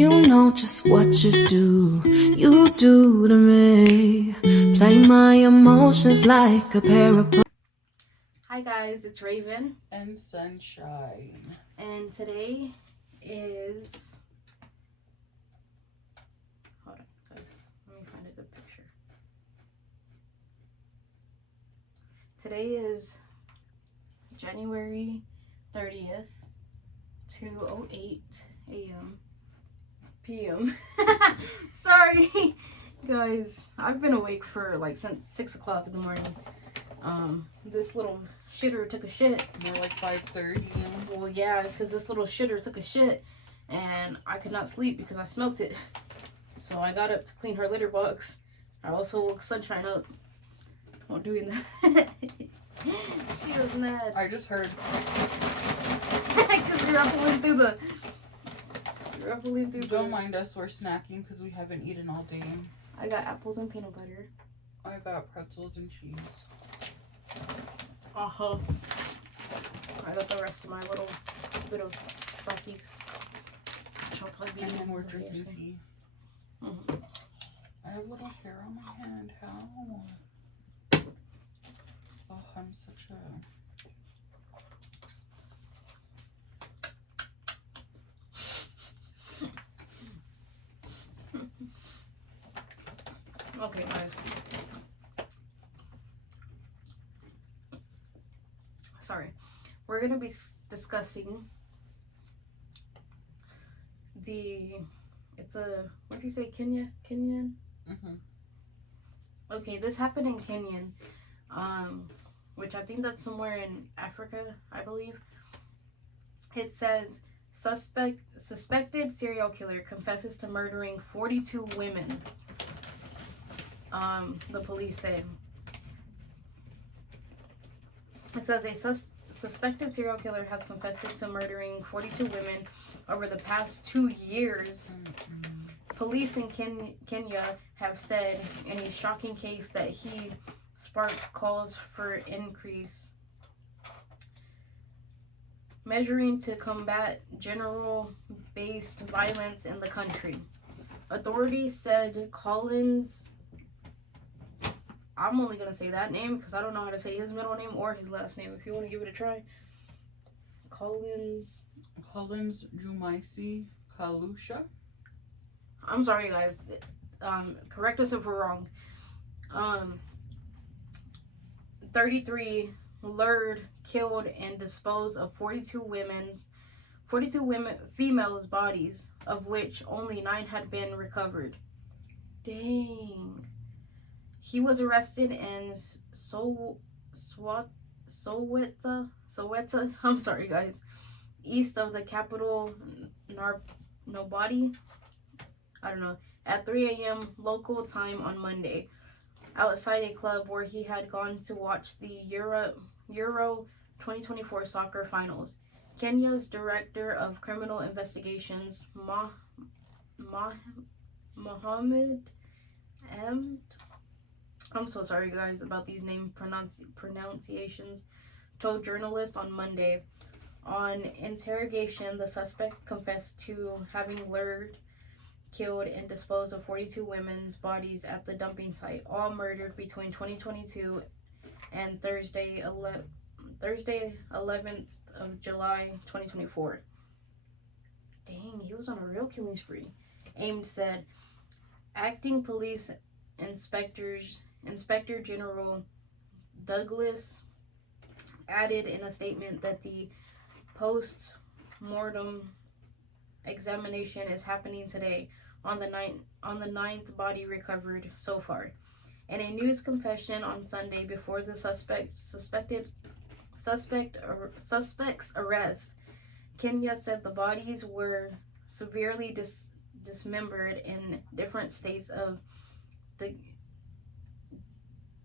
You know just what you do to me. Play my emotions like a pair of... Hi guys, it's Raven and Sunshine, and today is, hold on guys, let me find a good picture. Today is January 30th, 2:08 a.m. p.m. Sorry guys, I've been awake for like since 6 o'clock in the morning. This little shitter took a shit. More like 5:30. Well, yeah, because this little shitter took a shit, and I could not sleep because I smelt it. So I got up to clean her litter box. I also woke Sunshine up while doing that. She was mad. I just heard. Because you're ruffling through the... Don't mind us, we're snacking because we haven't eaten all day. I got apples and peanut butter. I got pretzels and cheese. Uh-huh. I got the rest of my little bit of Rockies. And then we're drinking tea. Mm-hmm. I have little hair on my hand. How? Oh, I'm such a... Okay, guys. Sorry. We're going to be discussing what do you say, Kenyan? Mm-hmm. Okay, this happened in Kenyan, which I think that's somewhere in Africa, I believe. It says, suspected serial killer confesses to murdering 42 women. The police say. It says a suspected serial killer has confessed to murdering 42 women over the past 2 years. Mm-hmm. Police in Kenya have said in a shocking case that he sparked calls for increase measuring to combat general-based violence in the country. Authorities said Collins... I'm only going to say that name because I don't know how to say his middle name or his last name. If you want to give it a try. Collins Jumaisi Kalusha. I'm sorry, guys. Correct us if we're wrong. 33 lured, killed, and disposed of 42 females' bodies, of which only 9 had been recovered. Dang. He was arrested in Soweto, I'm sorry guys, east of the capital Nobody, I don't know, at 3 a.m. local time on Monday, outside a club where he had gone to watch the Euro 2024 soccer finals. Kenya's Director of Criminal Investigations, Mohammed M. I'm so sorry, guys, about these name pronunciations, told journalists on Monday. On interrogation, the suspect confessed to having lured, killed, and disposed of 42 women's bodies at the dumping site, all murdered between 2022 and Thursday 11th of July 2024. Dang, he was on a real killing spree. Ames said. Acting police Inspector General Douglas added in a statement that the post-mortem examination is happening today on the ninth body recovered so far. In a news confession on Sunday before the suspect's arrest, Kenya said the bodies were severely dismembered in different states of the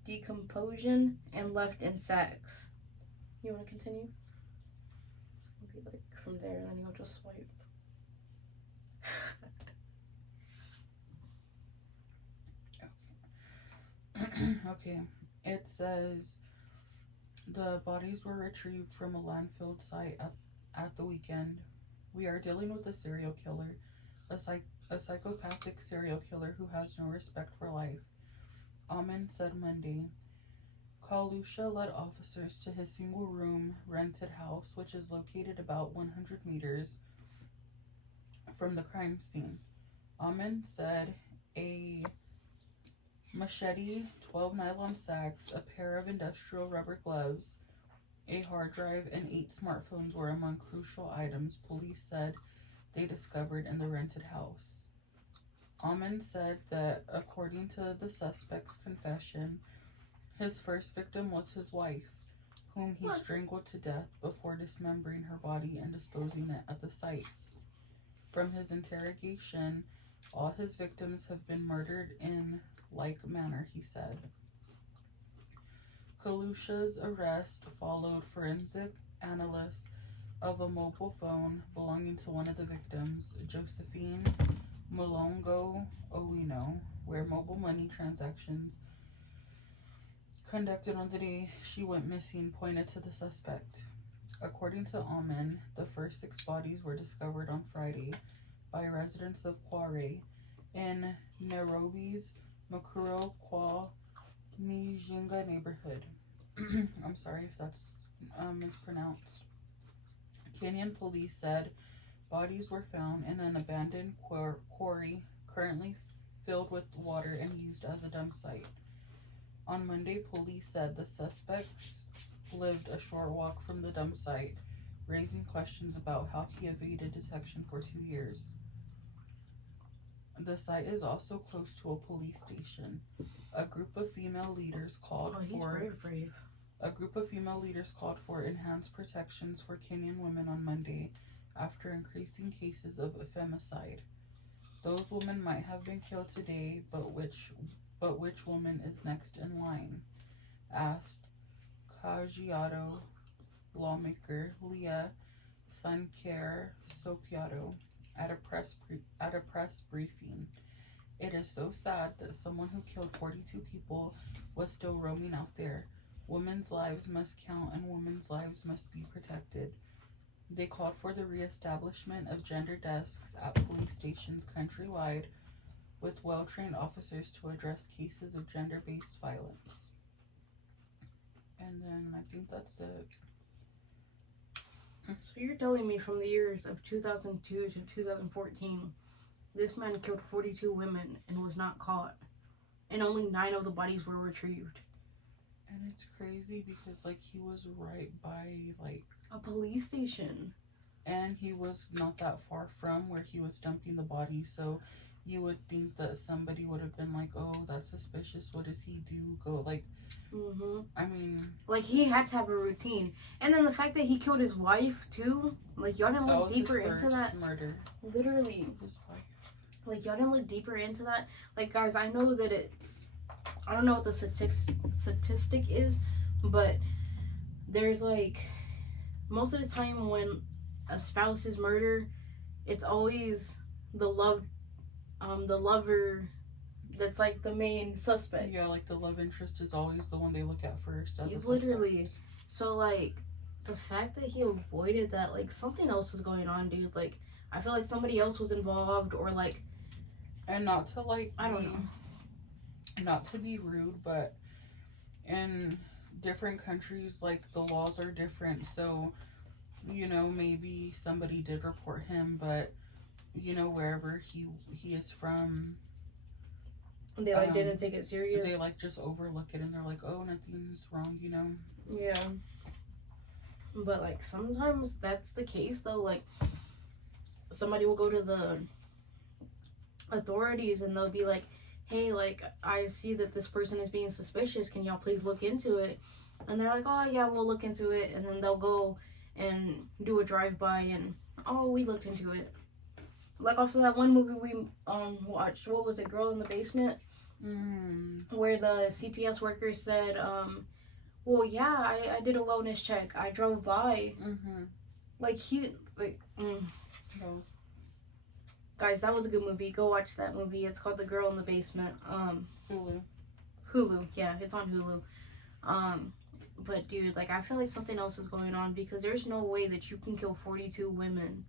decomposition and left in sacks. You want to continue? It's gonna be like from there, and then you'll just swipe. Okay. It says the bodies were retrieved from a landfill site at the weekend. We are dealing with a serial killer. a psychopathic serial killer who has no respect for life, Amin said Monday. Kalusha led officers to his single-room rented house, which is located about 100 meters from the crime scene. Amin said a machete, 12 nylon sacks, a pair of industrial rubber gloves, a hard drive, and 8 smartphones were among crucial items police said they discovered in the rented house. Amin said that, according to the suspect's confession, his first victim was his wife, whom he strangled to death before dismembering her body and disposing it at the site. From his interrogation, all his victims have been murdered in like manner, he said. Kalusha's arrest followed forensic analysts of a mobile phone belonging to one of the victims, Josephine Mulongo Owino, where mobile money transactions conducted on the day she went missing pointed to the suspect. According to Amin, the first 6 bodies were discovered on Friday by residents of Kware in Nairobi's Makuro Kwa Mijinga neighborhood. I'm sorry if that's mispronounced. Kenyan police said bodies were found in an abandoned quarry currently filled with water and used as a dump site. On Monday, police said the suspects lived a short walk from the dump site, raising questions about how he evaded detection for 2 years. The site is also close to a police station. A group of female leaders called for enhanced protections for Kenyan women on Monday after increasing cases of femicide. Those women might have been killed today, but which woman is next in line? Asked Kajiado lawmaker Leah Sankar Sopiato at a press briefing. It is so sad that someone who killed 42 people was still roaming out there. Women's lives must count and women's lives must be protected. They called for the reestablishment of gender desks at police stations countrywide with well-trained officers to address cases of gender-based violence. And then I think that's it. So you're telling me from the years of 2002 to 2014, this man killed 42 women and was not caught, and only 9 of the bodies were retrieved. And it's crazy because, like, he was right by, like, a police station. And he was not that far from where he was dumping the body, so you would think that somebody would have been like, oh, that's suspicious, what does he do? Go, like, I mean... Like, he had to have a routine. And then the fact that he killed his wife, too, like, y'all didn't look deeper into that. Murder. Literally. His wife. Like, y'all didn't look deeper into that. Like, guys, I know that it's... I don't know what the statistic is, but there's, like... Most of the time when a spouse is murdered, it's always the lover that's like the main suspect. Yeah, like the love interest is always the one they look at first as a suspect. Literally. So like the fact that he avoided that, like something else was going on, dude. Like I feel like somebody else was involved, or like, and not to like I don't know. Not to be rude, but in different countries, like the laws are different, so you know, maybe somebody did report him, but you know, wherever he is from, they like didn't take it serious. They like just overlook it and they're like, oh, nothing's wrong, you know. Yeah, but like sometimes that's the case though. Like somebody will go to the authorities and they'll be like, hey, like I see that this person is being suspicious, can y'all please look into it? And they're like, oh yeah, we'll look into it. And then they'll go and do a drive-by and, oh, we looked into it. Like off of that one movie we watched, what was it, Girl in the Basement? Where the CPS worker said, well, yeah, I did a wellness check. I drove by. Like, Guys, that was a good movie. Go watch that movie. It's called The Girl in the Basement. Hulu. Yeah, it's on Hulu. But dude, like I feel like something else is going on, because there's no way that you can kill 42 women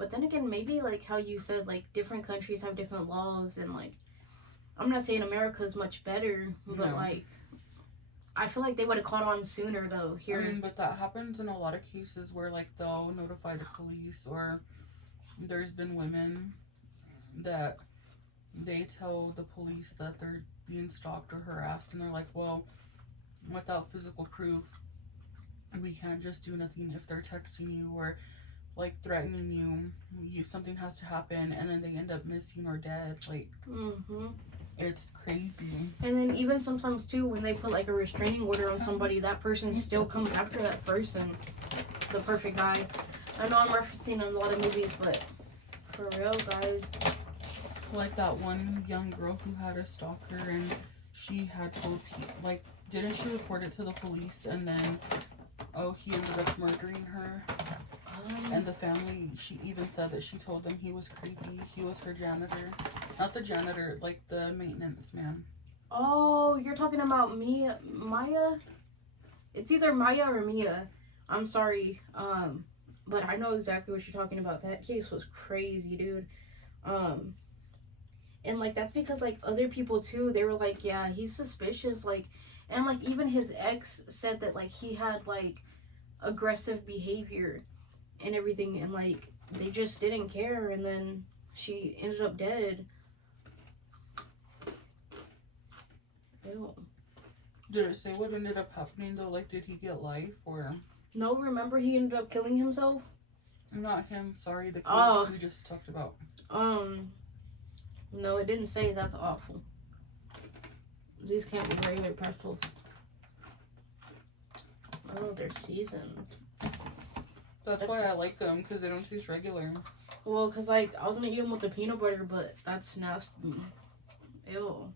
But then again, maybe like how you said, like different countries have different laws, and like I'm not saying America is much better, but No. like I feel like they would have caught on sooner though here. I mean, but that happens in a lot of cases where like they'll notify the police, or there's been women that they tell the police that they're being stalked or harassed, and they're like, well, without physical proof, we can't just do nothing. If they're texting you or like threatening you, something has to happen, and then they end up missing or dead. Like, it's crazy. And then even sometimes too, when they put like a restraining order on somebody, that person still comes after that person, the perfect guy. I know I'm referencing a lot of movies, but for real, guys. Like that one young girl who had a stalker, and she had told people, like, didn't she report it to the police, and then he ended up murdering her. And the family, she even said that she told them he was creepy. He was her janitor. Not the janitor, like the maintenance man. Oh, you're talking about Maya? It's either Maya or Mia. I'm sorry. But I know exactly what you're talking about. That case was crazy, dude. And like that's because like other people too, they were like, yeah, he's suspicious, like, and like even his ex said that like he had like aggressive behavior and everything, and like they just didn't care, and then she ended up dead. Ew. Did it say what ended up happening though? Like, did he get life or? No, remember he ended up killing himself? Not him, sorry, the case we just talked about. No, it didn't say. That's awful. These can't be regular pretzels. Oh, they're seasoned. That's why I like them, because they don't taste regular. Well, because like I was gonna eat them with the peanut butter, but that's nasty. Ew.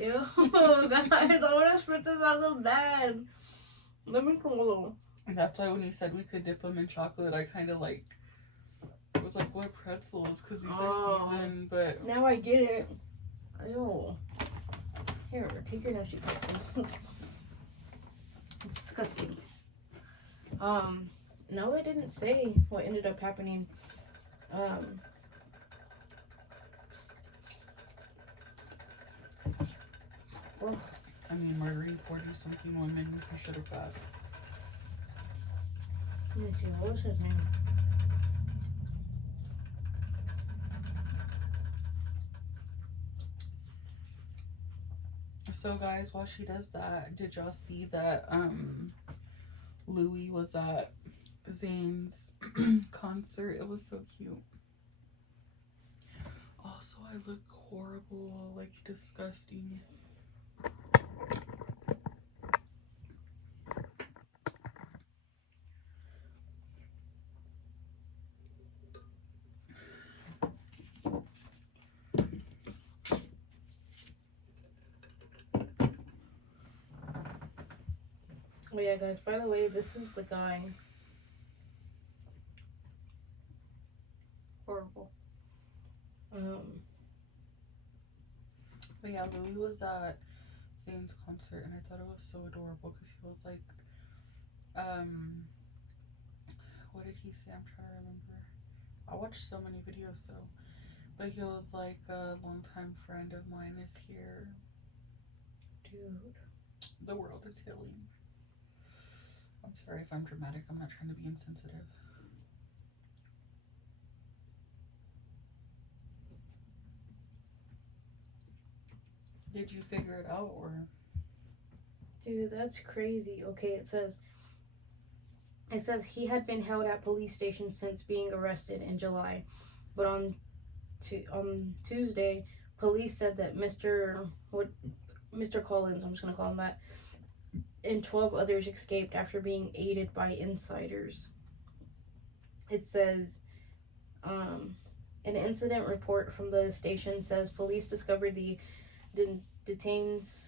Ew, guys, I want to spit this out so bad. Let me cool. And that's why when you said we could dip them in chocolate, I kind of like was like, what pretzels? Because these are seasoned, but now I get it. Ew. Here, take your nasty pretzels. It's disgusting. No, it didn't say what ended up happening. Well, I mean, murdering 40-something women, you should have got. Let me see, what was his name? So guys, while she does that, did y'all see that Louis was at Zayn's concert? It was so cute. Also, I look horrible, like disgusting. Oh yeah, guys, by the way, this is the guy. Horrible. But yeah, Louis was at Zayn's concert, and I thought it was so adorable because he was like, what did he say? I'm trying to remember. I watched so many videos, so, but he was like, a longtime friend of mine is here. Dude. The world is healing. I'm sorry if I'm dramatic. I'm not trying to be insensitive. Did you figure it out, or? Dude, that's crazy. Okay, it says he had been held at police station since being arrested in July, but on Tuesday, police said that Mr. Collins, I'm just gonna call him that, and 12 others escaped after being aided by insiders. It says, an incident report from the station says police discovered the detainees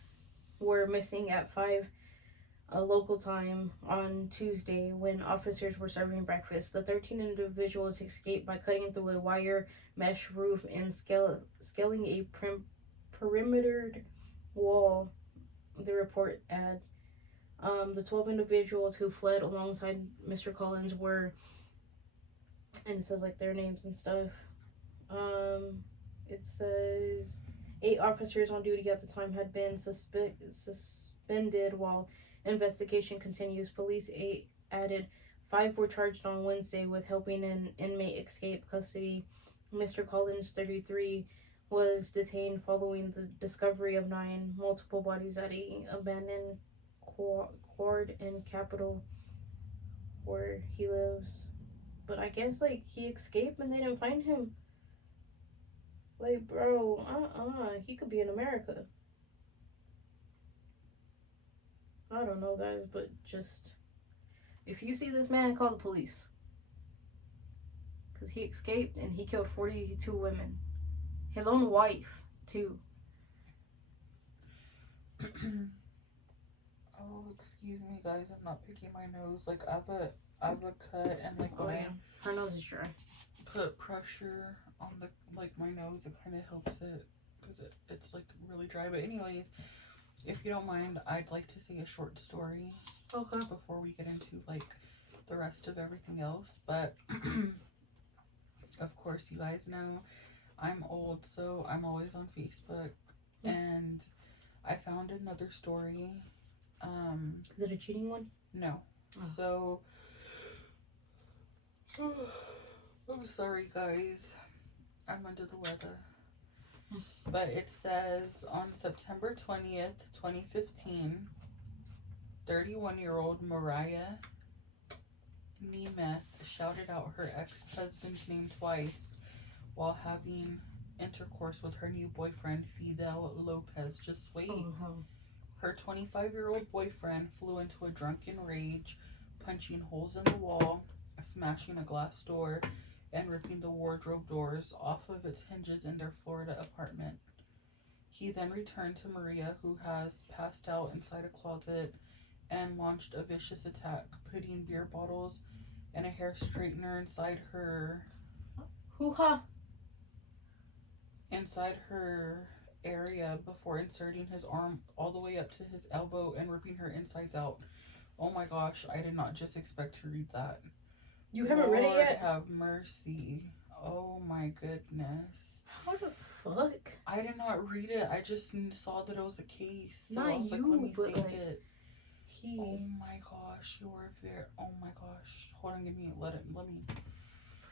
were missing at 5 local time on Tuesday when officers were serving breakfast. The 13 individuals escaped by cutting through a wire mesh roof and scaling a perimetered wall, the report adds. The 12 individuals who fled alongside Mr. Collins were and it says like their names and stuff. It says 8 officers on duty at the time had been suspended while investigation continues. Police added 5 were charged on Wednesday with helping an inmate escape custody. Mr. Collins, 33, was detained following the discovery of 9 multiple bodies at a abandoned quad in Capitol where he lives. But I guess like he escaped and they didn't find him. Like, bro, he could be in America. I don't know, guys, but just if you see this man, call the police, because he escaped and he killed 42 women, his own wife too. Oh, excuse me, guys. I'm not picking my nose. Like I have a cut, and like when I her nose is dry. Put pressure on the my nose, it kind of helps it because it's like really dry. But anyways, if you don't mind, I'd like to say a short story before we get into like the rest of everything else. But of course, you guys know I'm old, so I'm always on Facebook, and I found another story. Is it a cheating one? No. So I'm sorry, guys. I'm under the weather. But it says on September 20th, 2015, 31-year-old Mariah Nemeth shouted out her ex-husband's name twice while having intercourse with her new boyfriend, Fidel Lopez. Just wait. Her 25-year-old boyfriend flew into a drunken rage, punching holes in the wall, smashing a glass door, and ripping the wardrobe doors off of its hinges in their Florida apartment. He then returned to Maria, who has passed out inside a closet, and launched a vicious attack, putting beer bottles and a hair straightener inside her area before inserting his arm all the way up to his elbow and ripping her insides out. Oh my gosh, I did not just expect to read that. You haven't read it yet? Have mercy. Oh my goodness. How the fuck? I did not read it. I just saw that it was a case. So not I was you, like, let me but save like, it. he. Oh my gosh, you are very. Oh my gosh. Hold on, let me.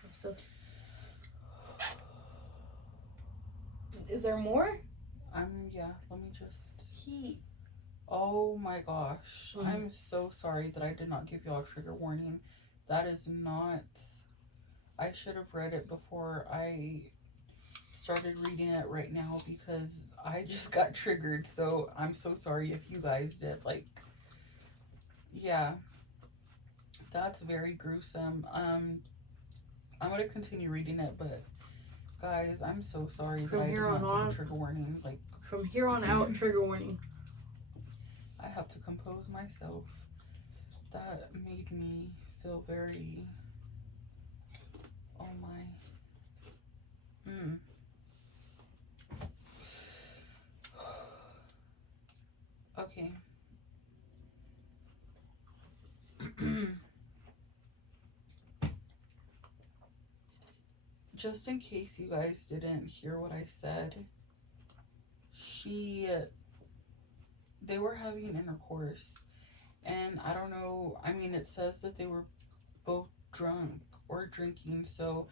Process. Is there more? Yeah, let me just. He. Oh my gosh. I'm so sorry that I did not give y'all a trigger warning. That is not. I should have read it before I started reading it right now because I just got triggered. So I'm so sorry if you guys did. Like, yeah. That's very gruesome. I'm gonna continue reading it, but guys, I'm so sorry that I did not give a trigger warning. Like, from here on out, trigger warning. I have to compose myself. That made me feel very. Oh my. Okay. Just in case you guys didn't hear what I said, they were having intercourse, and I don't know, I mean, it says that they were both drunk or drinking, so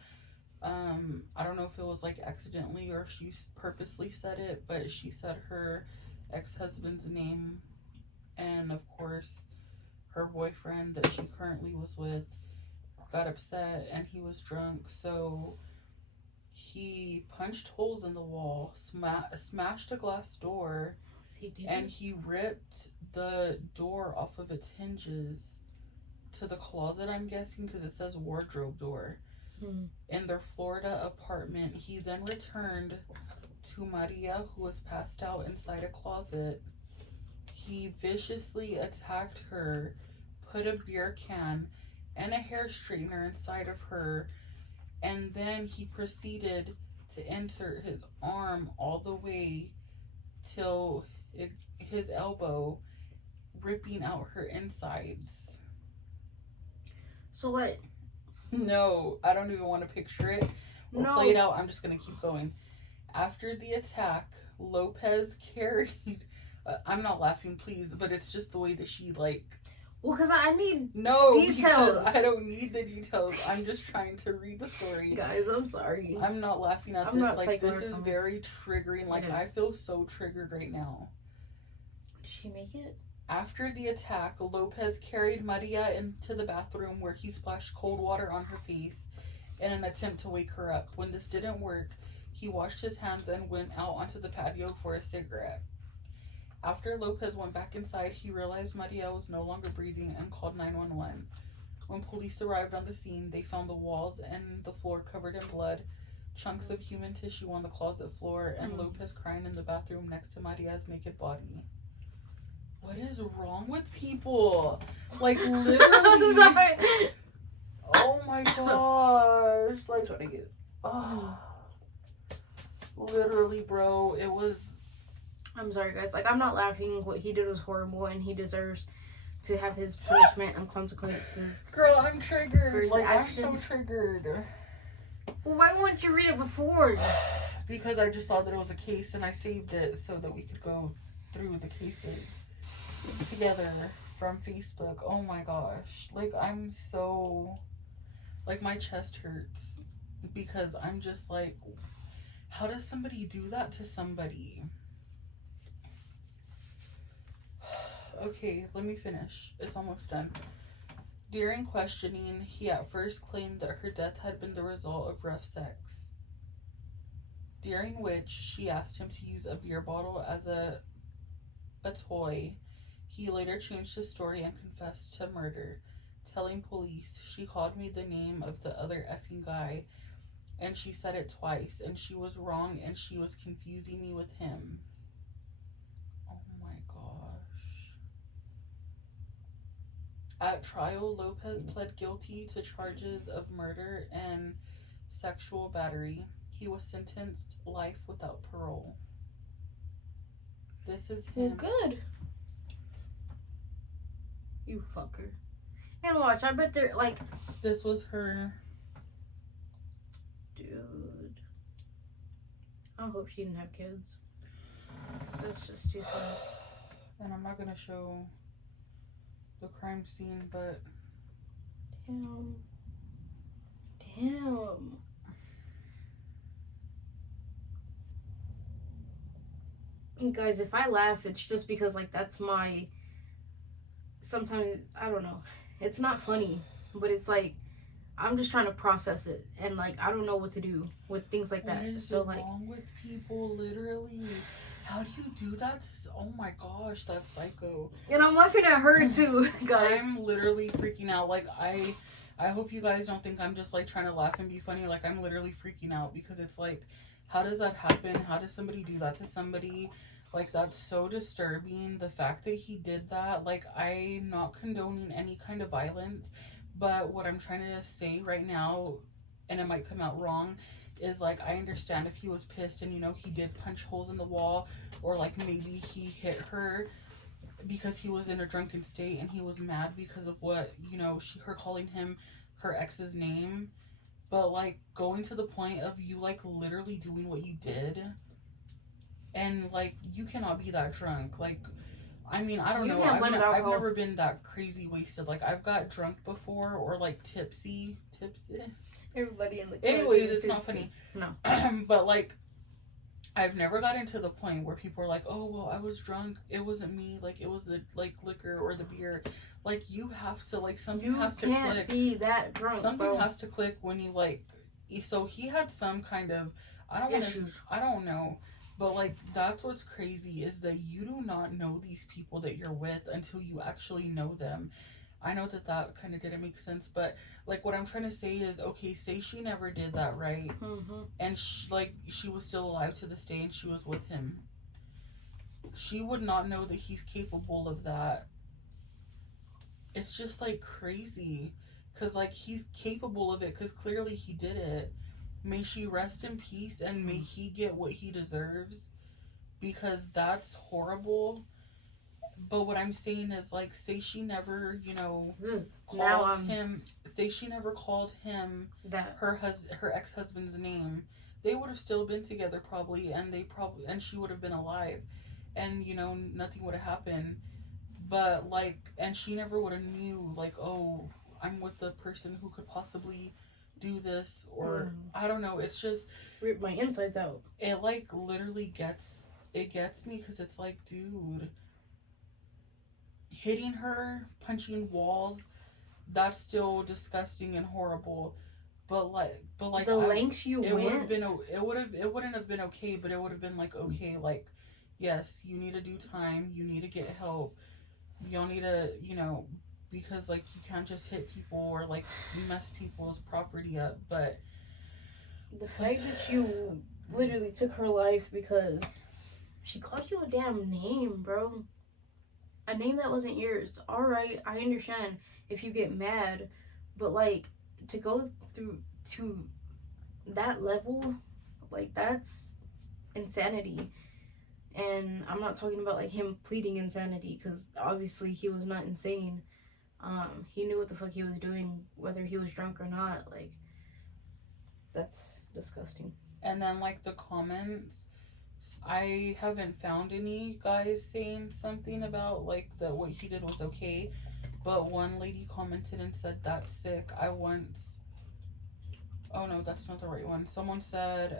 I don't know if it was like accidentally or if she purposely said it, but she said her ex-husband's name, and of course her boyfriend that she currently was with got upset and he was drunk, so he punched holes in the wall, smashed a glass door, and he ripped the door off of its hinges to the closet, I'm guessing, because it says wardrobe door. In their Florida apartment. He then returned to Maria, who was passed out inside a closet. He viciously attacked her, put a beer can and a hair straightener inside of her, and then he proceeded to insert his arm all the way till his elbow, ripping out her insides. So like, No, I don't even want to picture it or play it out. I'm just going to keep going. After the attack, Lopez carried... I'm not laughing, please, but it's just the way that she, like... Well, because I need details. I don't need the details. I'm just trying to read the story. Guys, I'm sorry. I'm not laughing at this. Like, this is very triggering. Like, I feel so triggered right now. Did she make it? After the attack, Lopez carried Maria into the bathroom where he splashed cold water on her face in an attempt to wake her up. When this didn't work, he washed his hands and went out onto the patio for a cigarette. After Lopez went back inside, he realized Maria was no longer breathing and called 911. When police arrived on the scene, they found the walls and the floor covered in blood, chunks of human tissue on the closet floor, and Lopez crying in the bathroom next to Maria's naked body. What is wrong with people? Like, literally. I'm sorry. Oh my gosh. Like, that's what I get. Oh, literally, bro. It was... I'm sorry, guys. Like, I'm not laughing. What he did was horrible, and he deserves to have his punishment and consequences. Girl, I'm triggered. For his actions. I'm so triggered. Well, why wouldn't you read it before? Because I just thought that it was a case, and I saved it so that we could go through the cases together from Facebook. Oh my gosh. Like, I'm so... Like, my chest hurts. Because I'm just like... How does somebody do that to somebody? Okay, let me finish. It's almost done. During questioning, he at first claimed that her death had been the result of rough sex, during which she asked him to use a beer bottle as a toy. He later changed his story and confessed to murder, telling police, "She called me the name of the other effing guy, and she said it twice, and she was wrong, and she was confusing me with him." At trial, Lopez pled guilty to charges of murder and sexual battery. He was sentenced life without parole. This is him. Well, good. You fucker. And watch, I bet they're like... This was her. Dude. I hope she didn't have kids. That's just too sad. And I'm not going to show... the crime scene, but damn. And guys, if I laugh, it's just because like that's my... Sometimes I don't know, it's not funny, but it's like I'm just trying to process it, and like I don't know what to do with things like that. What is so like wrong with people? Literally, how do you do that? Oh my gosh, that's psycho. And I'm laughing at her too, guys. I'm literally freaking out. Like I hope you guys don't think I'm just like trying to laugh and be funny. Like I'm literally freaking out because it's like, how does that happen? How does somebody do that to somebody? Like, that's so disturbing. The fact that he did that, like, I'm not condoning any kind of violence, but what I'm trying to say right now, and it might come out wrong, is like, I understand if he was pissed and, you know, he did punch holes in the wall, or like maybe he hit her because he was in a drunken state and he was mad because of what, you know, her calling him her ex's name. But like, going to the point of you like literally doing what you did, and like, you cannot be that drunk. Like, I mean, I don't know. I've never been that crazy wasted. Like, I've got drunk before, or like tipsy. Everybody in the Anyways, it's not funny. No. But like, I've never gotten to the point where people are like, "Oh, well, I was drunk. It wasn't me. Like, it was the like liquor or the beer." Like, you have to like something has to click. You can't be that drunk. Something has to click when you like. So he had some kind of I don't know. But, like, that's what's crazy is that you do not know these people that you're with until you actually know them. I know that kind of didn't make sense, but, like, what I'm trying to say is, okay, say she never did that, right? Mm-hmm. And, she was still alive to this day and she was with him. She would not know that he's capable of that. It's just, like, crazy. Because, like, he's capable of it because clearly he did it. May she rest in peace and may he get what he deserves, because that's horrible. But what I'm saying is, like, say she never, you know, Now called I'm him. Say she never called him that. her ex husband's name. They would have still been together probably, and she would have been alive, and you know nothing would have happened. But like, and she never would have knew like, oh, I'm with the person who could possibly do this, or I don't know. It's just Rip my insides out. it like literally gets me because it's like, dude, hitting her, punching walls, that's still disgusting and horrible. But like The lengths you it would have went. been it wouldn't have been okay, but it would have been like, okay, like, yes, you need to do time, you need to get help, y'all need to, you know, because like you can't just hit people or like mess people's property up. But The fact that you literally took her life because she called you a damn name, bro. A name that wasn't yours. Alright, I understand if you get mad, but like to go through to that level, like that's insanity. And I'm not talking about like him pleading insanity because obviously he was not insane. He knew what the fuck he was doing, whether he was drunk or not. Like, that's disgusting. and then like the comments, I haven't found any guys saying something about like that what he did was okay, but one lady commented and said, that's sick. I once, oh no, that's not the right one. Someone said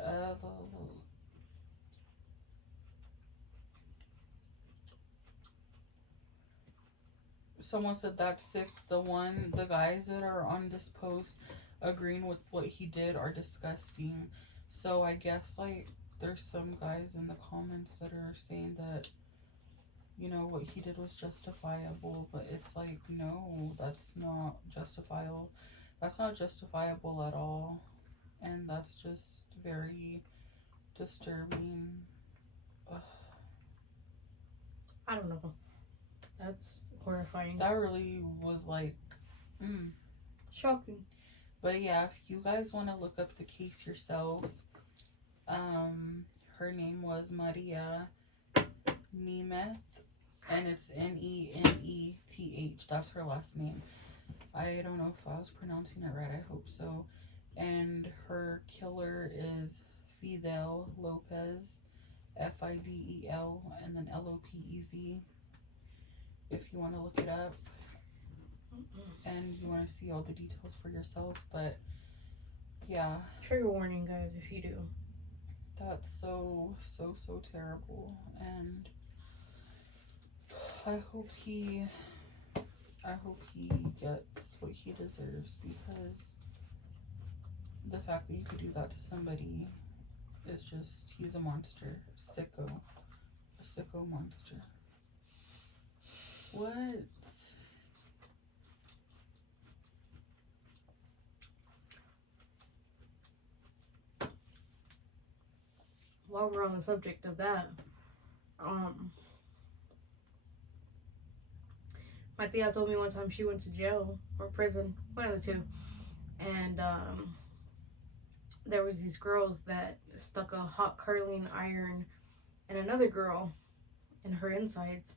someone said that's sick. The guys that are on this post agreeing with what he did are disgusting. So I guess like there's some guys in the comments that are saying that, you know, what he did was justifiable, but it's like, no, that's not justifiable. That's not justifiable at all. And that's just very disturbing. Ugh. I don't know. That's horrifying. That really was like, Shocking. But yeah, if you guys want to look up the case yourself, her name was Maria Nemeth, and it's Nemeth. That's her last name. I don't know if I was pronouncing it right. I hope so. And her killer is Fidel Lopez, Fidel, and then Lopez. If you want to look it up and you want to see all the details for yourself. But yeah, Trigger warning, guys, if you do. that's so terrible, and I hope he gets what he deserves, because the fact that you could do that to somebody is just, he's a monster. A sicko monster. What? While we're on the subject of that, my tia told me one time she went to jail or prison, one of the two, and there was these girls that stuck a hot curling iron in another girl in her insides.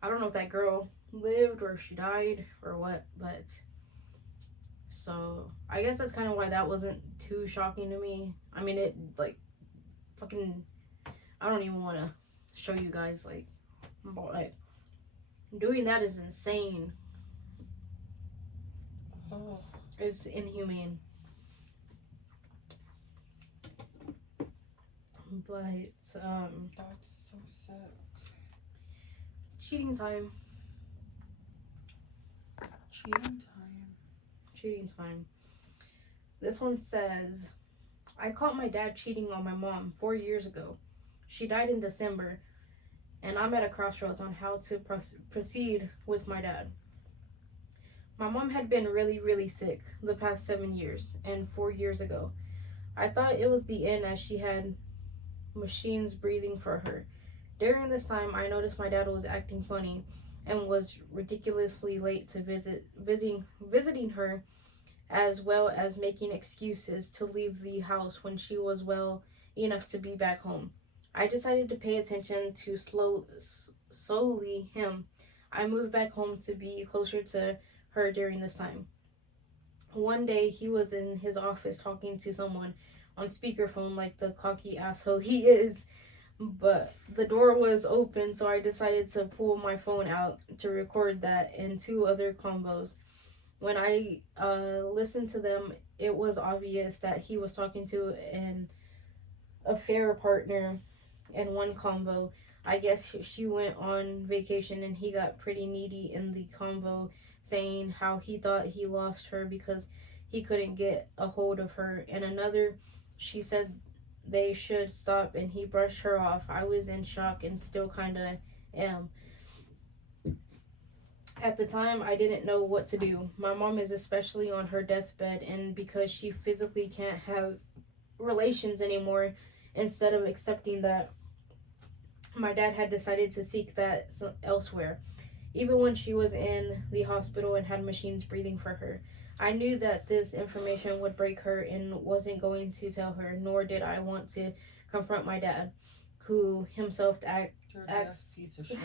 I don't know if that girl lived or if she died or what, but so I guess that's kind of why that wasn't too shocking to me. I mean, it like fucking, I don't even want to show you guys like doing that is insane. Oh. It's inhumane. But That's so sick. cheating time. Cheating time. This one says, I caught my dad cheating on my mom 4 years ago. She died in December, and I'm at a crossroads on how to proceed with my dad. My mom had been really, really sick the past 7 years, and 4 years ago, I thought it was the end as she had machines breathing for her. During this time, I noticed my dad was acting funny and was ridiculously late to visiting her, as well as making excuses to leave the house when she was well enough to be back home. I decided to pay attention to solely him. I moved back home to be closer to her during this time. One day he was in his office talking to someone on speakerphone like the cocky asshole he is, but the door was open, so I decided to pull my phone out to record that and two other combos. When I listened to them, it was obvious that he was talking to an affair partner in one convo. I guess she went on vacation and he got pretty needy in the convo, saying how he thought he lost her because he couldn't get a hold of her. And another, she said they should stop and he brushed her off. I was in shock and still kind of am. At the time, I didn't know what to do. My mom is especially on her deathbed, and because she physically can't have relations anymore, instead of accepting that, my dad had decided to seek that elsewhere, even when she was in the hospital and had machines breathing for her. I knew that this information would break her and wasn't going to tell her, nor did I want to confront my dad, who himself acts piece of shit.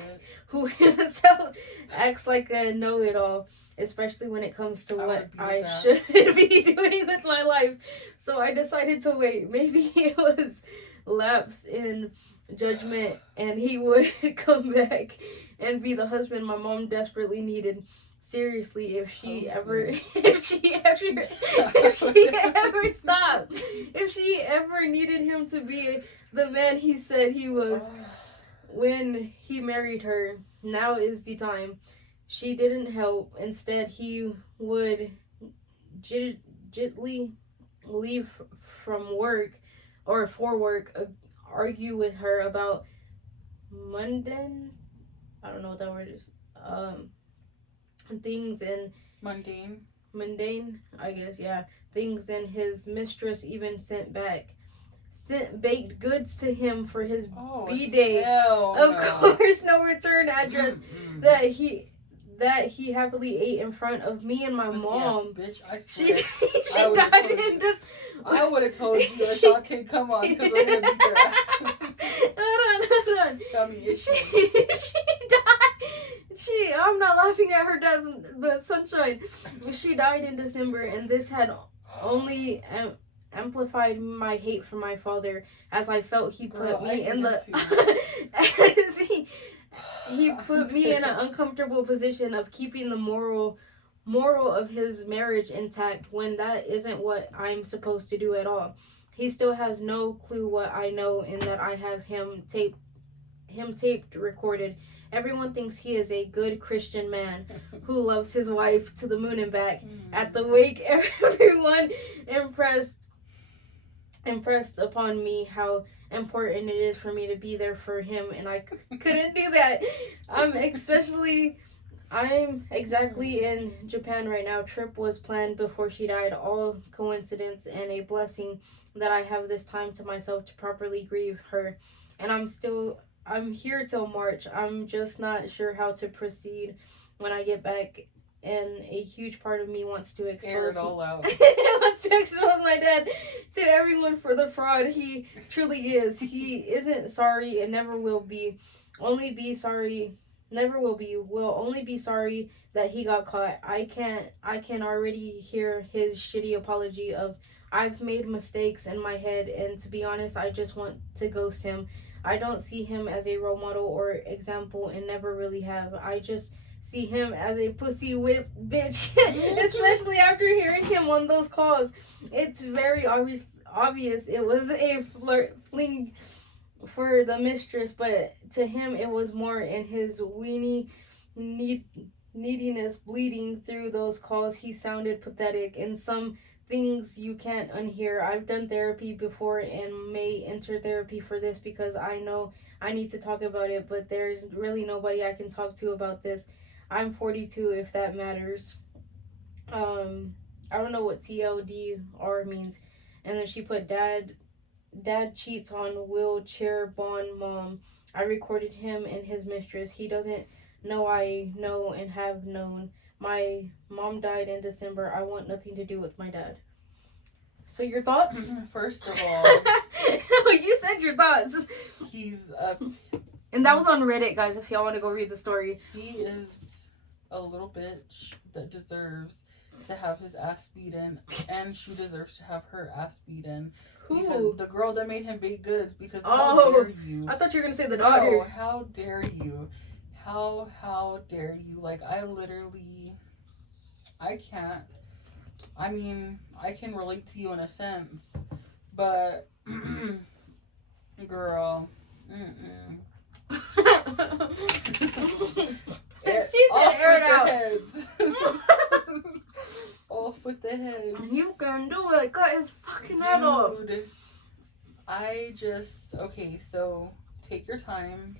who himself acts like a know-it-all, especially when it comes to what I should be doing with my life. So I decided to wait. Maybe it was lapse in judgment and he would come back and be the husband my mom desperately needed. Seriously, if she ever needed him to be the man he said he was when he married her, now is the time. She didn't help. Instead, he would gently leave from work or for work, argue with her about mundane, I don't know what that word is, things and mundane, I guess, yeah, things, and his mistress even sent baked goods to him for his B-day. Course, no return address. that he happily ate in front of me and my mom. Yes, bitch, I swear. She died in this. I would have told you that y'all can come on because we're gonna beat their ass. Hold on. Tell me she died. I'm not laughing at her death, the sunshine. She died in December, and this had only amplified my hate for my father, as I felt he put me in the as he put me in an uncomfortable position of keeping the moral of his marriage intact when that isn't what I'm supposed to do at all. He still has no clue what I know, in that I have him taped recorded. Everyone thinks he is a good Christian man who loves his wife to the moon and back. At the wake, everyone impressed upon me how important it is for me to be there for him, and I couldn't do that. I'm exactly in Japan right now. Trip was planned before she died. All coincidence and a blessing that I have this time to myself to properly grieve her. And I'm here till March. I'm just not sure how to proceed when I get back. And a huge part of me wants to expose it all out. wants to expose my dad to everyone for the fraud he truly is. He isn't sorry and never will be. Never will be. Will only be sorry that he got caught. I can already hear his shitty apology of, I've made mistakes in my head, and to be honest, I just want to ghost him. I don't see him as a role model or example, and never really have. I just see him as a pussy whip bitch, especially after hearing him on those calls. It's very obvious it was a fling for the mistress, but to him it was more in his weenie neediness bleeding through those calls. He sounded pathetic, and some things you can't unhear. I've done therapy before and may enter therapy for this because I know I need to talk about it, but there's really nobody I can talk to about this. I'm 42, if that matters. I don't know what TLDR means. And then she put dad cheats on wheelchair bond mom. I recorded him and his mistress. He doesn't know I know and have known. My mom died in December. I want nothing to do with my dad. So your thoughts? First of all, you said your thoughts. He's And that was on Reddit, guys, if y'all want to go read the story. He is a little bitch that deserves to have his ass beaten, and she deserves to have her ass beaten. Who? The girl that made him baked goods, because Oh, how dare you? I thought you were going to say the daughter. No, how dare you? How dare you? Like, I can't. I mean, I can relate to you in a sense, but, girl, She said air it out. Off with the head. You can do it. Cut his fucking head off. Okay, so take your time.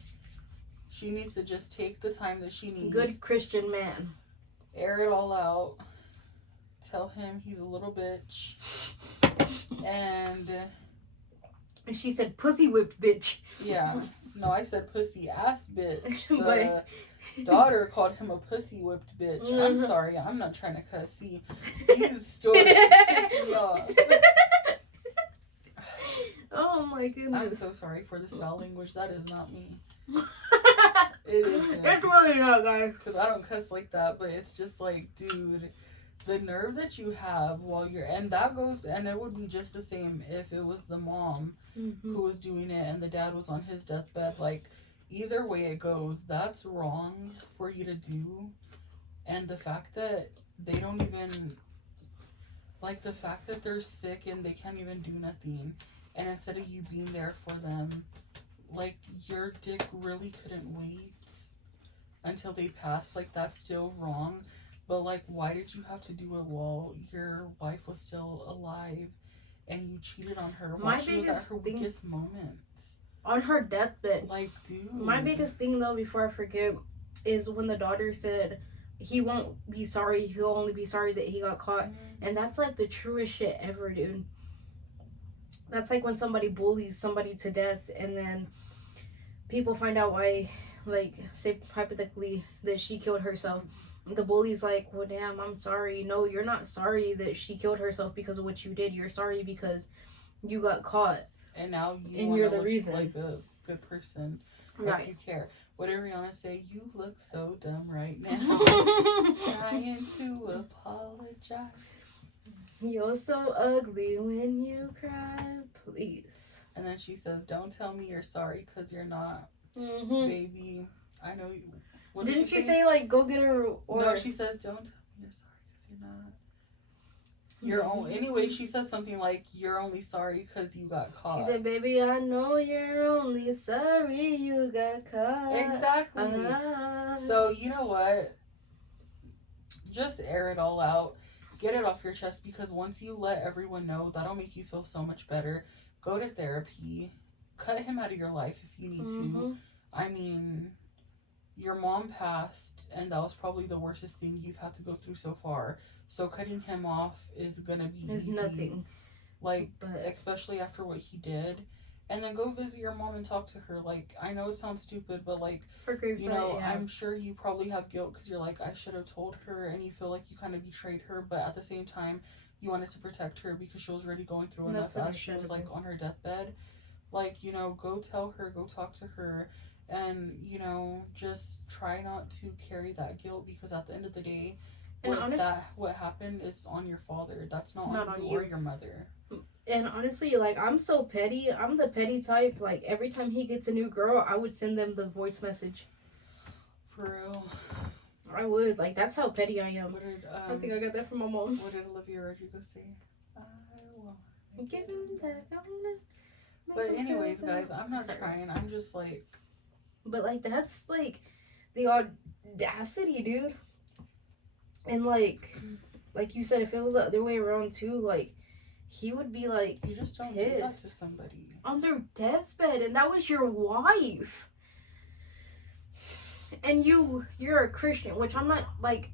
She needs to just take the time that she needs. Good Christian man. Air it all out. Tell him he's a little bitch. And she said pussy whipped bitch. Yeah. No, I said pussy ass bitch. The But daughter called him a pussy whipped bitch. Mm-hmm. I'm sorry. I'm not trying to cuss. See, these stories piss me off. Oh my goodness. I'm so sorry for this foul language. That is not me. It isn't. It's really not, guys. Because I don't cuss like that, but it's just like, dude, the nerve that you have while you're, and that goes, and it would be just the same if it was the mom who was doing it and the dad was on his deathbed. Like, either way it goes, that's wrong for you to do. And the fact that they don't even, like, the fact that they're sick and they can't even do nothing, and instead of you being there for them, like, your dick really couldn't wait until they passed. Like, that's still wrong. But, like, why did you have to do it while your wife was still alive and you cheated on her while she was at her weakest moments? On her deathbed. Like, dude. My biggest thing, though, before I forget, is when the daughter said he won't be sorry. He'll only be sorry that he got caught. And that's, like, the truest shit ever, dude. That's like when somebody bullies somebody to death and then people find out why, like, say hypothetically that she killed herself. The bully's like, well, damn, I'm sorry. No, you're not sorry that she killed herself because of what you did. You're sorry because you got caught. And now you're the reason. Like a good person. Like, right. You care. What did Rihanna say? You look so dumb right now. Trying to apologize. You're so ugly when you cry, please. And then she says, don't tell me you're sorry because you're not. Baby, I know you. Didn't she say, like, go get her? Or... No, she says, don't tell me you're sorry because you're not. Anyway, she says something like, you're only sorry because you got caught. She said, baby, I know you're only sorry you got caught. Exactly. So, you know what? Just air it all out. Get it off your chest, because once you let everyone know, that'll make you feel so much better. Go to therapy. Cut him out of your life if you need to. I mean, your mom passed, and that was probably the worstest thing you've had to go through so far. So cutting him off is gonna be easy. Nothing. Like, especially after what he did. And then go visit your mom and talk to her. Like, I know it sounds stupid, but, like, you know, yeah. I'm sure you probably have guilt because you're like, I should have told her, and you feel like you kind of betrayed her, but at the same time, you wanted to protect her because she was already going through enough as she was, like, on her deathbed. Like, you know, go tell her, go talk to her, and, you know, just try not to carry that guilt, because at the end of the day, what happened is on your father. That's not on you or your mother. And honestly, like, I'm so petty. I'm the petty type. Like, every time he gets a new girl, I would send them the voice message. For real. I would. Like, that's how petty I am. I think I got that from my mom. What did Olivia Rodrigo say? I want get him back on. But anyways, guys, I'm not trying. I'm just like... But, like, that's, like, the audacity, dude. And, like you said, if it was the other way around, too, like, he would be, like, you just don't pissed do that to somebody on their deathbed, and that was your wife. And you're a Christian, which I'm not, like,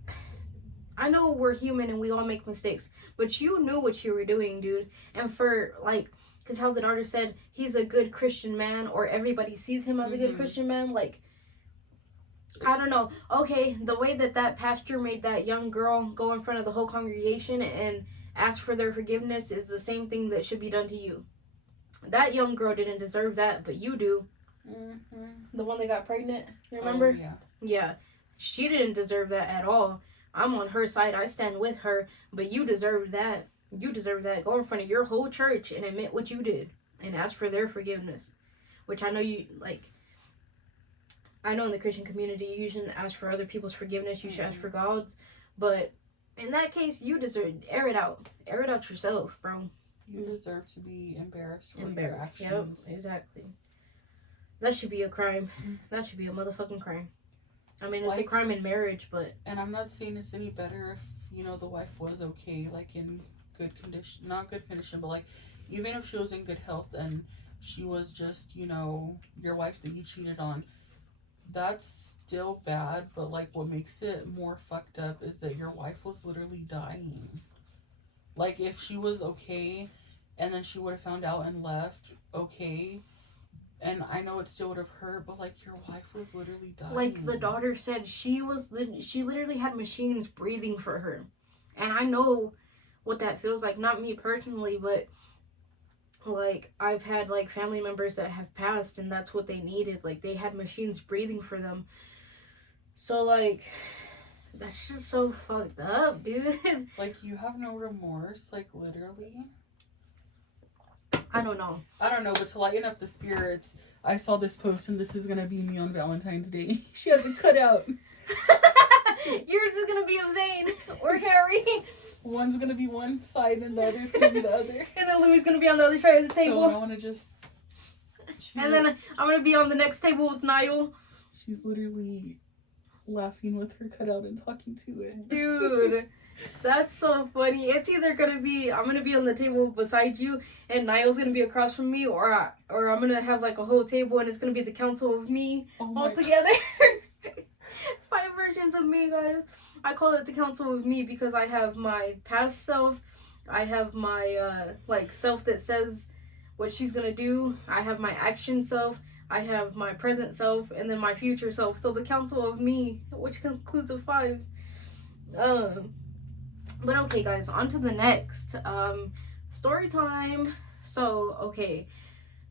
I know we're human and we all make mistakes, but you knew what you were doing, dude. And for, like, because how the daughter said he's a good Christian man, or everybody sees him as a good Christian man, like, I don't know. Okay, the way that pastor made that young girl go in front of the whole congregation and ask for their forgiveness is the same thing that should be done to you. That young girl didn't deserve that, but you do. The one that got pregnant, remember? Oh, yeah. Yeah. She didn't deserve that at all. I'm on her side. I stand with her. But you deserve that. You deserve that. Go in front of your whole church and admit what you did. And ask for their forgiveness. Which I know you, like, I know in the Christian community, you shouldn't ask for other people's forgiveness. You should ask for God's. But in that case, you deserve, air it out. Air it out yourself, bro. You deserve to be embarrassed for your actions. Yep, exactly. That should be a crime. That should be a motherfucking crime. I mean, it's a crime in marriage, but... And I'm not saying it's any better if, you know, the wife was okay, like, in good condition. Not good condition, but, like, even if she was in good health and she was just, you know, your wife that you cheated on, that's still bad, but, like, what makes it more fucked up is that your wife was literally dying. Like, if she was okay, and then she would have found out and left, okay... And I know it still would have hurt, but, like, your wife was literally dying. Like the daughter said, she literally had machines breathing for her. And I know what that feels like. Not me personally, but, like, I've had, like, family members that have passed, and that's what they needed. Like, they had machines breathing for them. So, like, that's just so fucked up, dude. Like, you have no remorse, like, literally. I don't know, but to lighten up the spirits, I saw this post, and this is gonna be me on Valentine's Day. She has a cutout. Yours is gonna be of Zane or Harry. One's gonna be one side, and the other's gonna be the other. And then Louis gonna be on the other side of the table. So I wanna just... And then I'm gonna be on the next table with Niall. She's literally laughing with her cutout and talking to it. Dude, that's so funny. It's either gonna be I'm gonna be on the table beside you and Niall's gonna be across from me, or I'm gonna have like a whole table and it's gonna be the council of me all together. 5 versions of me, guys. I call it the council of me because I have my past self, I have my like self that says what she's gonna do, I have my action self, I have my present self, and then my future self. So the council of me, which concludes of 5. But okay, guys, on to the next. Story time. So, okay.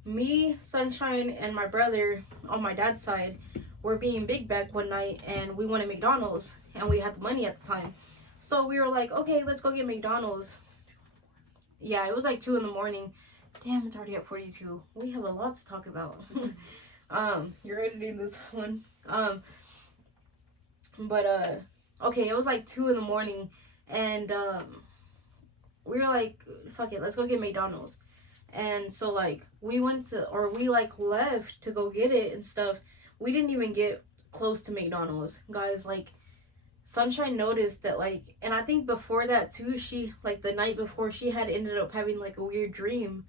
Me, Sunshine, and my brother on my dad's side were being big back one night, and we went to McDonald's, and we had the money at the time. So we were like, okay, let's go get McDonald's. Yeah, it was like 2 in the morning. Damn, it's already at 42. We have a lot to talk about. You're editing this one. Okay, it was like 2 in the morning, and we were like, fuck it, let's go get McDonald's. And so, like, we left to go get it and stuff. We didn't even get close to McDonald's. Guys, like, Sunshine noticed that, like, and I think before that, too, she, like, the night before, she had ended up having, like, a weird dream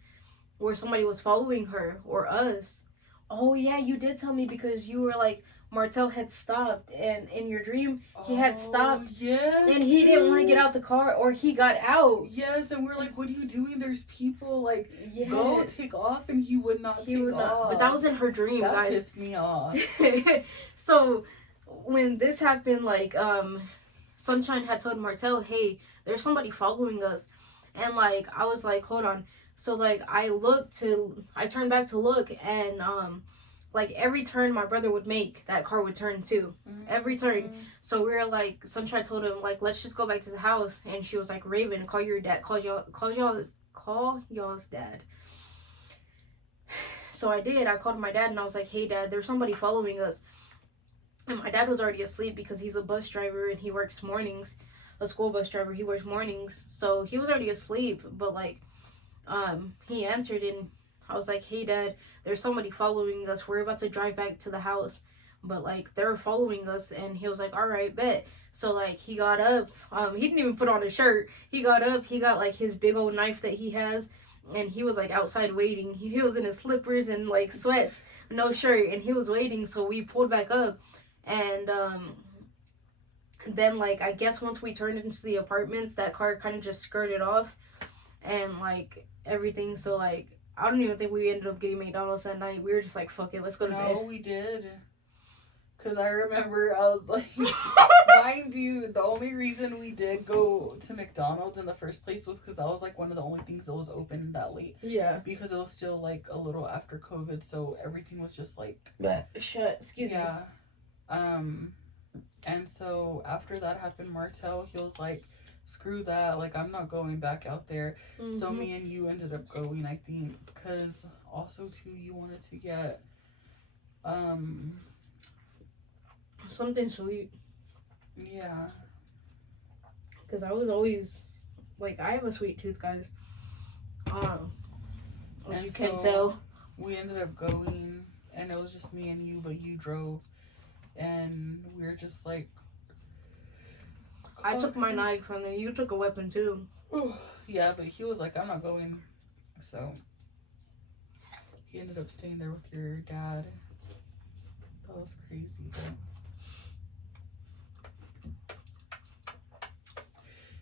where somebody was following her or us. Oh, yeah, you did tell me because you were, like, Martel had stopped, and in your dream, he had stopped, yes, and he didn't want to get out the car, or he got out. Yes, and we're like, what are you doing? There's people, like, yes. Go take off, and he would not take off. But that was in her dream, that guys. That pissed me off. So, when this happened, like, Sunshine had told Martel, hey, there's somebody following us, and, like, I was like, hold on. So, like, I turned back to look, and, like, every turn my brother would make, that car would turn too. Mm-hmm. Every turn. So we were like, Sunshine told him, like, let's just go back to the house. And she was like, Raven, call your dad. Call y'all's dad. So I did. I called my dad and I was like, hey, Dad, there's somebody following us. And my dad was already asleep because he's a bus driver and he works mornings. A school bus driver. He works mornings. So he was already asleep. But, like, he answered and I was like, hey, Dad, there's somebody following us. We're about to drive back to the house, but, like, they're following us. And he was like, all right, bet. So, like, he got up. He didn't even put on a shirt. He got up. He got, like, his big old knife that he has. And he was, like, outside waiting. He was in his slippers and, like, sweats, no shirt. And he was waiting. So we pulled back up. And then, like, I guess once we turned into the apartments, that car kind of just skirted off. And, like, everything. So, like, I don't even think we ended up getting McDonald's that night. We were just like, fuck it, let's go to bed. No, we did. Because I remember I was like, mind you, the only reason we did go to McDonald's in the first place was because that was like one of the only things that was open that late. Yeah. Because it was still like a little after COVID, so everything was just like shut. Excuse me. yeah. And so after that happened, Martel, he was like, screw that, like I'm not going back out there. Mm-hmm. So me and you ended up going, I think, because also too you wanted to get something sweet. Yeah. Because I was always like, I have a sweet tooth, guys. As And you can so tell. we ended up going, and it was just me and you, but you drove, and we were just like, I took my knife and then you took a weapon too. Yeah, but he was like, I'm not going. So he ended up staying there with your dad. That was crazy, though.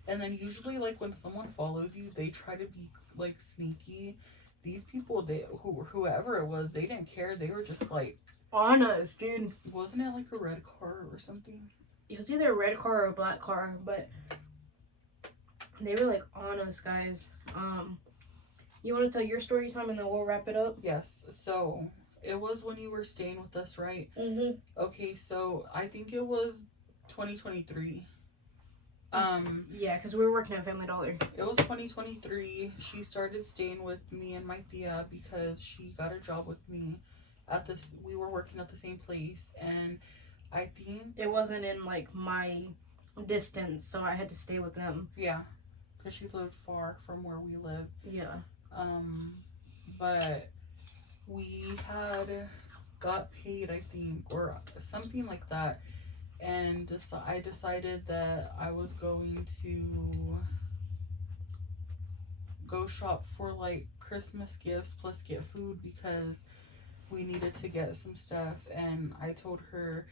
And then usually, like, when someone follows you, they try to be, like, sneaky. These people, whoever it was, they didn't care. They were just, like... On us, dude. Wasn't it, like, a red car or something? It was either a red car or a black car, but they were, like, on us, guys. You want to tell your story time and then we'll wrap it up? Yes. So, it was when you were staying with us, right? Mm-hmm. Okay, so I think it was 2023. Yeah, because we were working at Family Dollar. It was 2023. She started staying with me and my tia because she got a job with me at this. We were working at the same place, and I think it wasn't in like my distance, so I had to stay with them. Yeah, because she lived far from where we live. Yeah. But we had got paid, I think, or something like that. And I decided that I was going to go shop for like Christmas gifts plus get food because we needed to get some stuff. And I told her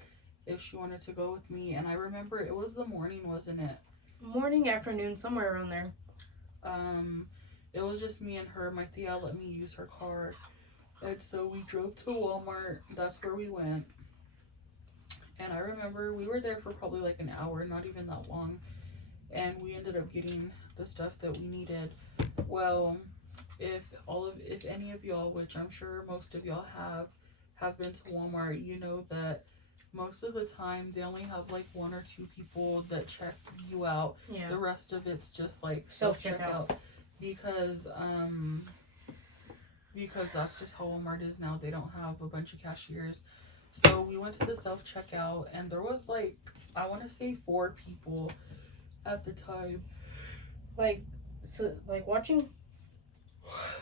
if she wanted to go with me. And I remember it was the morning, wasn't it? Morning, afternoon, somewhere around there. It was just me and her. My tia let me use her car. And so we drove to Walmart. That's where we went. And I remember we were there for probably like an hour, not even that long. And we ended up getting the stuff that we needed. Well, if any of y'all, which I'm sure most of y'all have been to Walmart, you know that most of the time they only have like one or two people that check you out. Yeah. The rest of it's just like self-checkout. Because that's just how Walmart is now. They don't have a bunch of cashiers. So we went to the self-checkout, and there was like, I want to say 4 people at the time. Like watching?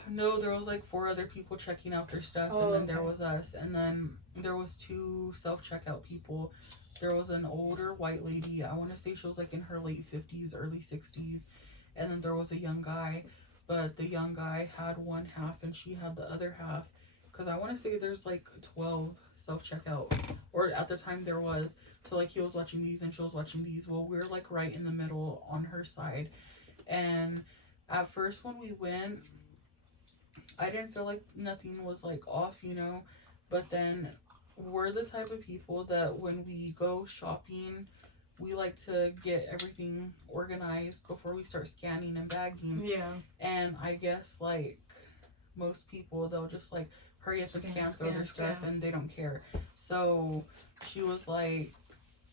No, there was like 4 other people checking out their stuff, and then there was us, and then there was 2 self-checkout people. There was an older white lady, I want to say she was like in her late 50s, early 60s, and then there was a young guy, but the young guy had one half and she had the other half. Because I want to say there's like 12 self-checkout, or at the time there was. So like he was watching these and she was watching these. Well, we were like right in the middle on her side. And at first when we went, I didn't feel like nothing was like off, you know. But then we're the type of people that when we go shopping, we like to get everything organized before we start scanning and bagging. Yeah. And I guess like most people, they'll just like hurry up and scan through their stuff and they don't care. So she was like,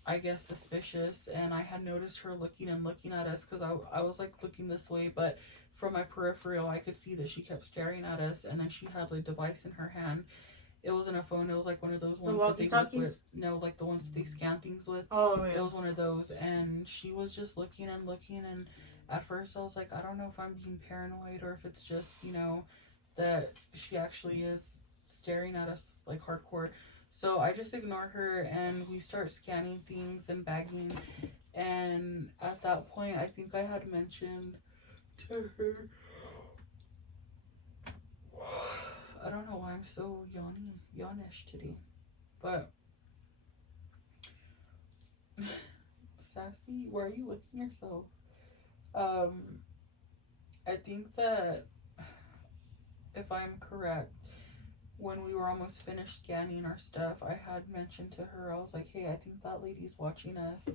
I guess suspicious, and I had noticed her looking at us because I was like looking this way, but from my peripheral I could see that she kept staring at us. And then she had a device in her hand. It wasn't a phone, it was like one of those ones that they work with. No, like the ones that they scan things with. Oh, yeah. It was one of those, and she was just looking, and at first I was like, I don't know if I'm being paranoid or if it's just, you know, that she actually is staring at us like hardcore. So I just ignore her and we start scanning things and bagging. And at that point, I think I had mentioned to her, I don't know why I'm so yawnish today, but Sassy, why are you licking yourself? I think that if I'm correct, when we were almost finished scanning our stuff, I had mentioned to her, I was like, hey, I think that lady's watching us.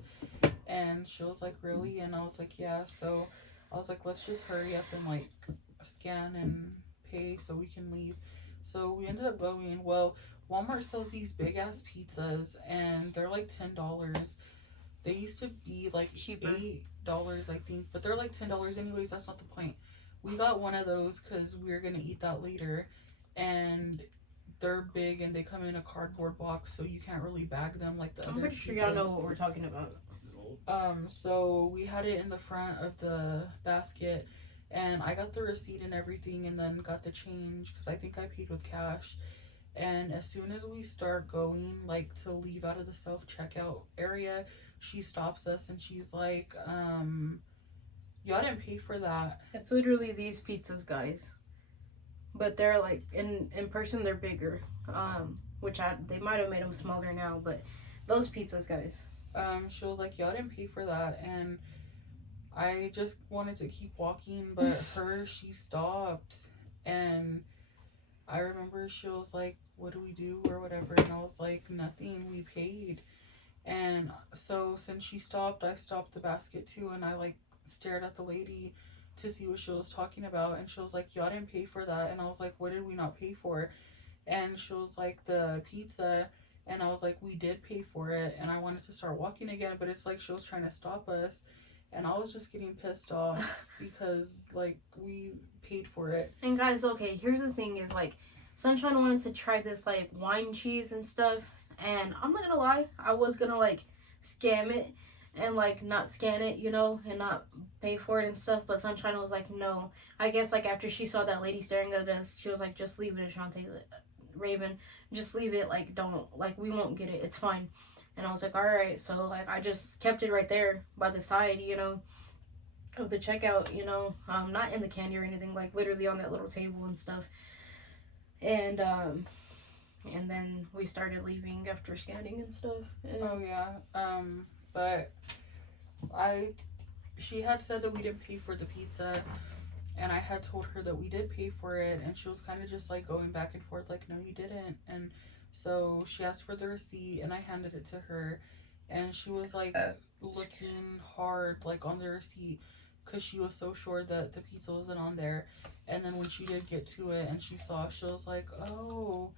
And she was like, really? And I was like, yeah. So I was like, let's just hurry up and like scan and pay so we can leave. So we ended up going. Well, Walmart sells these big ass pizzas and they're like $10. They used to be like Cheaper. $8, I think, but they're like $10 anyways. That's not the point. We got one of those because we were gonna eat that later, and they're big and they come in a cardboard box, so you can't really bag them like the I'm other pretty sure y'all pizzas. know what we're talking about. So we had it in the front of the basket, and I got the receipt and everything, and then got the change because I think I paid with cash. And as soon as we start going, like to leave out of the self checkout area, she stops us and she's like, y'all didn't pay for that. It's literally these pizzas, guys. But they're like in person they're bigger. Which they might have made them smaller now, but those pizzas, guys. She was like, y'all didn't pay for that, and I just wanted to keep walking, but she stopped, and I remember she was like, what do we do or whatever, and I was like, nothing, we paid. And so since she stopped, I stopped the basket too, and I like stared at the lady to see what she was talking about, and she was like, y'all didn't pay for that, and I was like, what did we not pay for? And she was like, the pizza, and I was like, we did pay for it, and I wanted to start walking again, but it's like she was trying to stop us, and I was just getting pissed off because like we paid for it. And guys, okay, here's the thing is like Sunshine wanted to try this like wine cheese and stuff, and I'm not gonna lie, I was gonna like scam it and like not scan it, you know, and not pay for it and stuff, but Sunshine was like, no. I guess like after she saw that lady staring at us, she was like, just leave it, Ashante, Raven, just leave it, like don't, like we won't get it, it's fine. And I was like, all right. So like I just kept it right there by the side, you know, of the checkout, you know, not in the candy or anything, like literally on that little table and stuff. And then we started leaving after scanning and stuff. And Oh yeah. But she had said that we didn't pay for the pizza, and I had told her that we did pay for it, and she was kind of just like going back and forth like, no, you didn't. And so she asked for the receipt, and I handed it to her, and she was like looking hard like on the receipt because she was so sure that the pizza wasn't on there. And then when she did get to it and she saw, she was like, oh,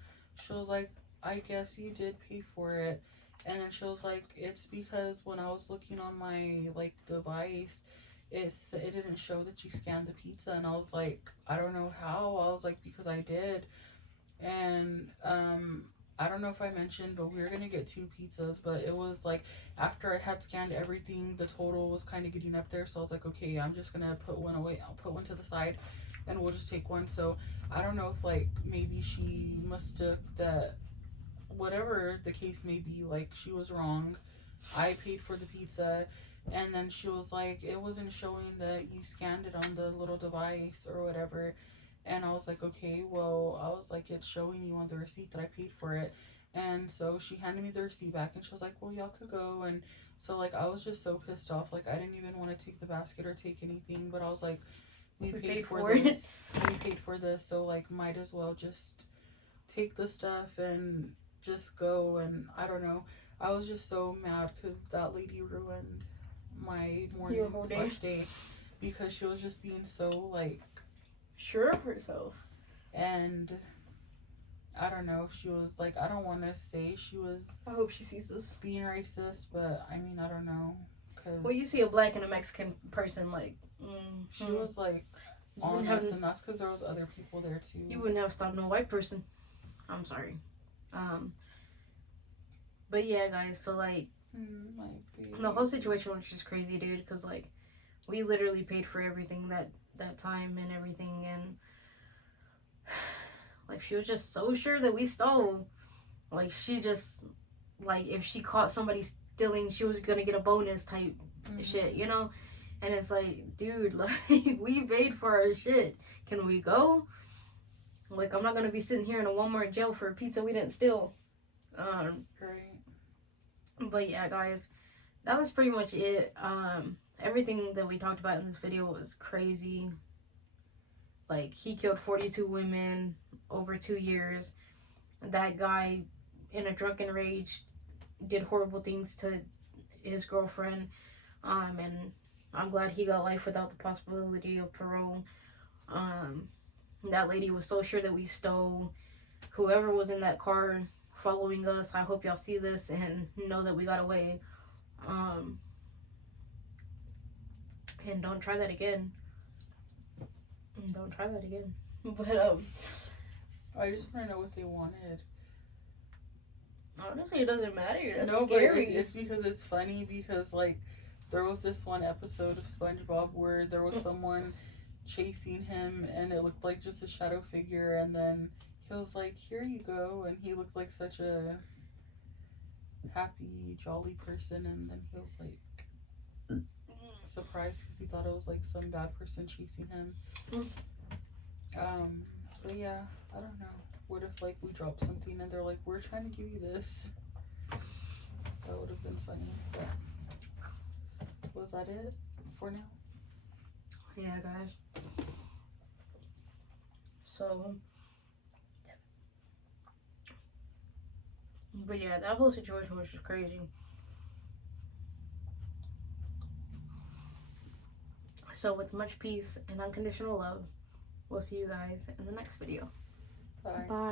she was like, I guess you did pay for it. And then she was like, it's because when I was looking on my like device, it didn't show that you scanned the pizza. And I was like, I don't know how. I was like, because I did. And I don't know if I mentioned, but we were gonna get 2 pizzas, but it was like after I had scanned everything, the total was kind of getting up there. So I was like, okay, I'm just gonna put one away. I'll put one to the side, and we'll just take one. So I don't know if like maybe she mistook that, whatever the case may be, like she was wrong. I paid for the pizza, and then she was like, it wasn't showing that you scanned it on the little device or whatever. And I was like, okay, well, I was like, it's showing you on the receipt that I paid for it. And so she handed me the receipt back, and she was like, well, y'all could go. And so like I was just so pissed off, like I didn't even want to take the basket or take anything, but I was like, we paid for this. We paid for this, so like might as well just take the stuff and just go. And I don't know, I was just so mad because that lady ruined my morning / day because she was just being so like sure of herself. And I don't know if she was like, I don't want to say she was, I hope she sees this, being racist, but I mean, I don't know, because well, you see a black and a Mexican person, like she was like on us, and that's because there was other people there too. You wouldn't have stopped no white person. I'm sorry. But yeah, guys, so like the whole situation was just crazy, dude, because like we literally paid for everything that time and everything, and like she was just so sure that we stole. Like she just, like if she caught somebody stealing, she was gonna get a bonus type shit, you know. And it's like, dude, like we paid for our shit, can we go? Like I'm not gonna be sitting here in a Walmart jail for a pizza we didn't steal. Right. But yeah, guys, that was pretty much it. Everything that we talked about in this video was crazy. Like he killed 42 women over 2 years. that guy in a drunken rage did horrible things to his girlfriend. And I'm glad he got life without the possibility of parole. That lady was so sure that we stole. Whoever was in that car following us, I hope y'all see this and know that we got away. And don't try that again. Don't try that again. But I just want to know what they wanted. honestly, it doesn't matter. That's No, scary. but it's because it's funny because like there was this one episode of SpongeBob where there was someone chasing him and it looked like just a shadow figure, and then he was like, "Here you go," and he looked like such a happy, jolly person, and then he was like surprised because he thought it was like some bad person chasing him. But yeah, I don't know. What if like we drop something and they're like, "We're trying to give you this"? That would have been funny. But was that it for now? Yeah, guys. So, but yeah, that whole situation was just crazy. So, with much peace and unconditional love, we'll see you guys in the next video. Bye. Bye.